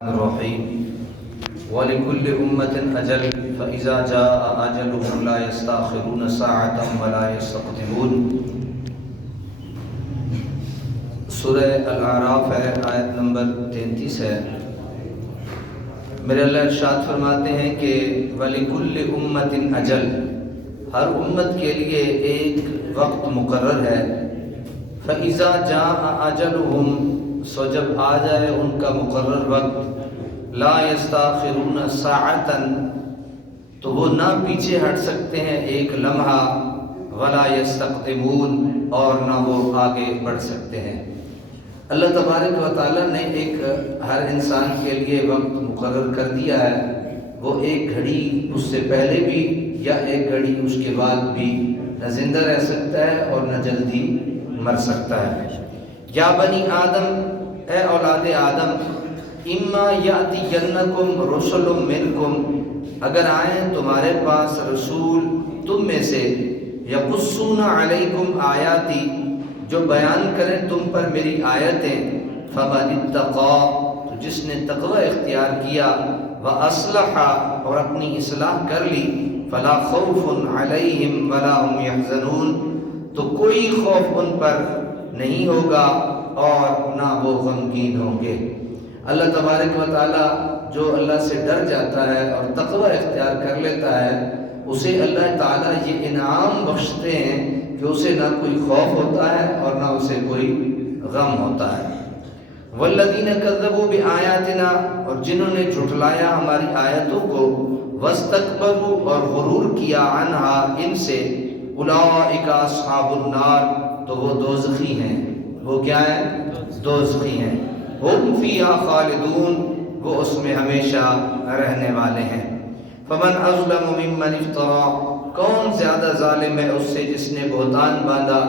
الرحيم ولكل أمة أجل فإذا جاء أجلهم لا يستأخرون ساعة ولا يستقدمون۔ سورہ الاعراف ہے، آیت نمبر 33 ہے۔ میرے اللہ ارشاد فرماتے ہیں کہ وَلِكُلِّ أُمَّةٍ أَجَلٌ، ہر امت کے لیے ایک وقت مقرر ہے۔ فَإِذَا جَاءَ أَجَلُهُمْ، سو جب آ جائے ان کا مقرر وقت، لا يستاخرون ساعة، تو وہ نہ پیچھے ہٹ سکتے ہیں ایک لمحہ، ولا يستقدمون، اور نہ وہ آگے بڑھ سکتے ہیں۔ اللہ تبارک و تعالیٰ نے ایک ہر انسان کے لیے وقت مقرر کر دیا ہے۔ وہ ایک گھڑی اس سے پہلے بھی یا ایک گھڑی اس کے بعد بھی نہ زندہ رہ سکتا ہے اور نہ جلدی مر سکتا ہے۔ یا بنی آدم، اے اولاد آدم، اما یاتینکم رسل منکم، اگر آئیں تمہارے پاس رسول تم میں سے، یقصون علیکم آیاتی، جو بیان کریں تم پر میری آیتیں، فمن اتقی، تو جس نے تقوی اختیار کیا، واصلح، اور اپنی اصلاح کر لی، فلا خوف علیہم ولا هم یحزنون، تو کوئی خوف ان پر نہیں ہوگا اور نہ وہ غمگین ہوں گے۔ اللہ تبارک و تعالیٰ جو اللہ سے ڈر جاتا ہے اور تقوی اختیار کر لیتا ہے، اسے اللہ تعالیٰ یہ انعام بخشتے ہیں کہ اسے نہ کوئی خوف ہوتا ہے اور نہ اسے کوئی غم ہوتا ہے۔ والذین کذبوا بآیاتنا، اور جنہوں نے جھٹلایا ہماری آیتوں کو، واستکبروا، اور غرور کیا، عنہا، ان سے، اولئک اصحاب النار، تو وہ دوزخی ہیں۔ وہ کیا ہیں؟ دوزخی ہیں۔ ہم فیہا خالدون، وہ اس میں ہمیشہ رہنے والے ہیں۔ فمن اظلم ممن افترى، کون زیادہ ظالم ہے اس سے جس نے بہتان باندھا،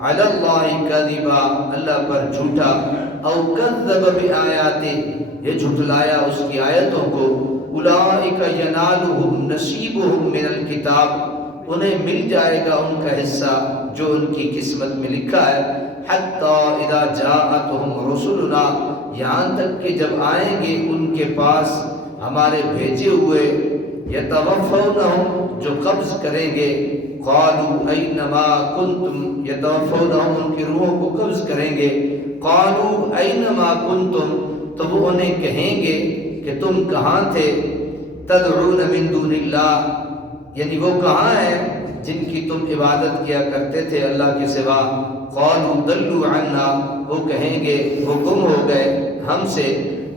علی اللہ کذبا، اللہ پر جھوٹا، او کذب بآیاتہ، یہ جھٹلایا اس کی آیتوں کو، اولئک ینالہم نصیبہم من الکتاب، انہیں مل جائے گا ان کا حصہ جو ان کی قسمت میں لکھا ہے، حتی اذا جاءتہم رسلنا، یہاں تک کہ جب آئیں گے ان کے پاس ہمارے بھیجے ہوئے، یتوفونہم، جو قبض کریں گے، قالوا اینما کنتم، یتوفونہم، ان کی روحوں کو قبض کریں گے، قالوا اینما کنتم، تو وہ انہیں کہیں گے کہ تم کہاں تھے، تدعون من دون اللہ، یعنی وہ کہاں ہیں جن کی تم عبادت کیا کرتے تھے اللہ کے سوا، قالوا ضلوا عنا، وہ کہیں گے وہ گم ہو گئے ہم سے،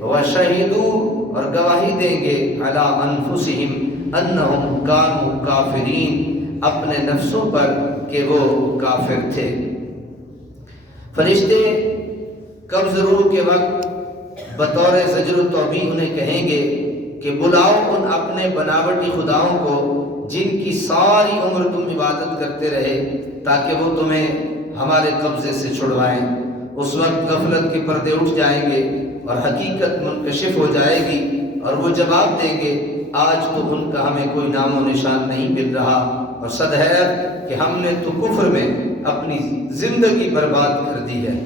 وشہدوا، اور گواہی دیں گے، علی انفسہم انہم کانوا کافرین، اپنے نفسوں پر کہ وہ کافر تھے۔ فرشتے قبض روح کے وقت بطور زجر و توبیخ انہیں کہیں گے کہ بلاؤ ان اپنے بناوٹی خداؤں کو جن کی ساری عمر تم عبادت کرتے رہے، تاکہ وہ تمہیں ہمارے قبضے سے چھڑوائیں۔ اس وقت غفلت کے پردے اٹھ جائیں گے اور حقیقت منکشف ہو جائے گی، اور وہ جواب دیں گے، آج تو ان کا ہمیں کوئی نام و نشان نہیں مل رہا، اور صد ہے کہ ہم نے تو کفر میں اپنی زندگی برباد کر دی ہے۔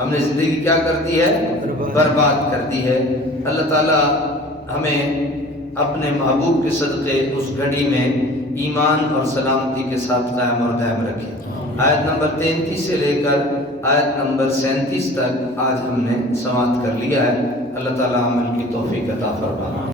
ہم نے زندگی کیا کر دی ہے؟ برباد کر دی ہے۔ اللہ تعالیٰ ہمیں اپنے محبوب کے صدقے اس گھڑی میں ایمان اور سلامتی کے ساتھ قائم اور دائم رکھے۔ آیت نمبر 33 سے لے کر آیت نمبر 37 تک آج ہم نے سماعت کر لیا ہے۔ اللہ تعالیٰ عمل کی توفیق عطا فرمائے۔